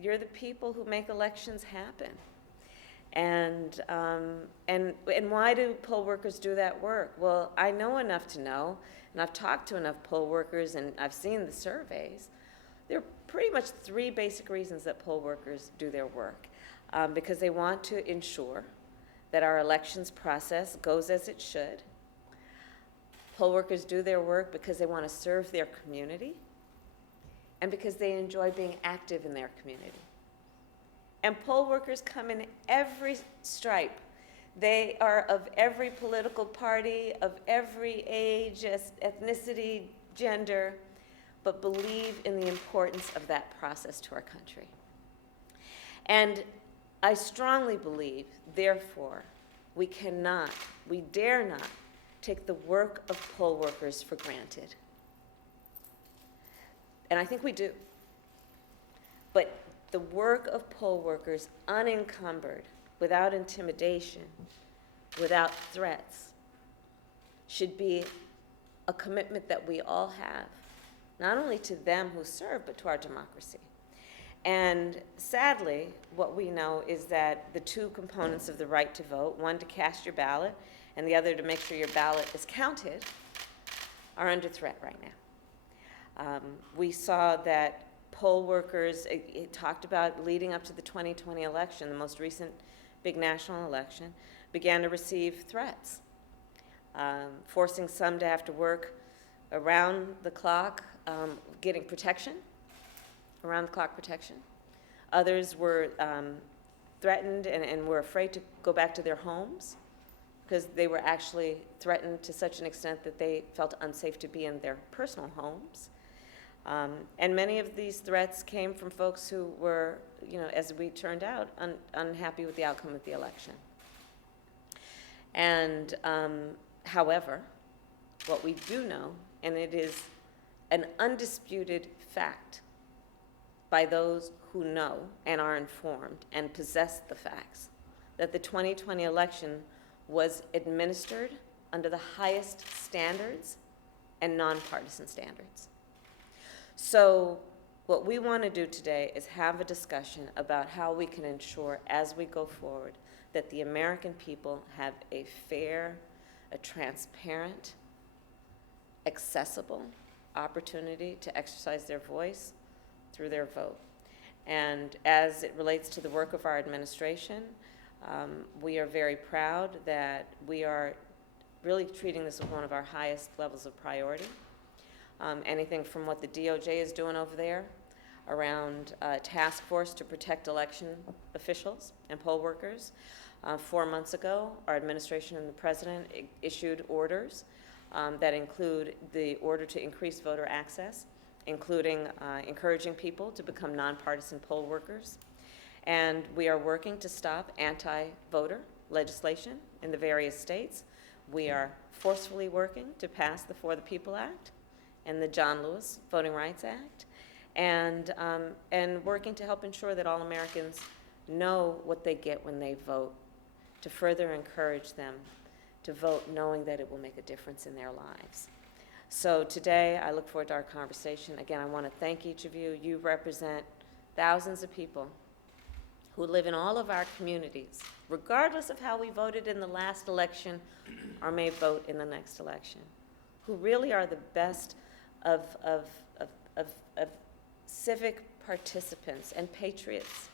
You're the people who make elections happen. And why do poll workers do that work? Well, I know enough to know, and I've talked to enough poll workers, and I've seen the surveys. There are pretty much three basic reasons that poll workers do their work. Because they want to ensure that our elections process goes as it should. Poll workers do their work because they want to serve their community, and because they enjoy being active in their community. And poll workers come in every stripe. They are of every political party, of every age, ethnicity, gender, but believe in the importance of that process to our country. And I strongly believe, therefore, we dare not take the work of poll workers for granted. And I think we do. But the work of poll workers, unencumbered, without intimidation, without threats, should be a commitment that we all have, not only to them who serve, but to our democracy. And sadly, what we know is that the two components of the right to vote, one to cast your ballot and the other to make sure your ballot is counted, are under threat right now. We saw that poll workers, it talked about leading up to the 2020 election, the most recent big national election, began to receive threats, forcing some to have to work around the clock, getting protection, around-the-clock protection. Others were threatened and were afraid to go back to their homes because they were actually threatened to such an extent that they felt unsafe to be in their personal homes. And many of these threats came from folks who were, as we turned out, unhappy with the outcome of the election. And however, what we do know, and it is an undisputed fact by those who know and are informed and possess the facts, that the 2020 election was administered under the highest standards and nonpartisan standards. So what we want to do today is have a discussion about how we can ensure, as we go forward, that the American people have a fair, a transparent, accessible opportunity to exercise their voice through their vote. And as it relates to the work of our administration, we are very proud that we are really treating this as one of our highest levels of priority. Anything from what the DOJ is doing over there around a task force to protect election officials and poll workers. 4 months ago, our administration and the president issued orders that include the order to increase voter access, including encouraging people to become nonpartisan poll workers. And we are working to stop anti-voter legislation in the various states. We are forcefully working to pass the For the People Act and the John Lewis Voting Rights Act, and working to help ensure that all Americans know what they get when they vote, to further encourage them to vote knowing that it will make a difference in their lives. So today, I look forward to our conversation. Again, I want to thank each of you. You represent thousands of people who live in all of our communities, regardless of how we voted in the last election or may vote in the next election, who really are the best of civic participants and patriots.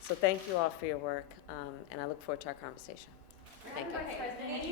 So thank you all for your work, and I look forward to our conversation. Thank you.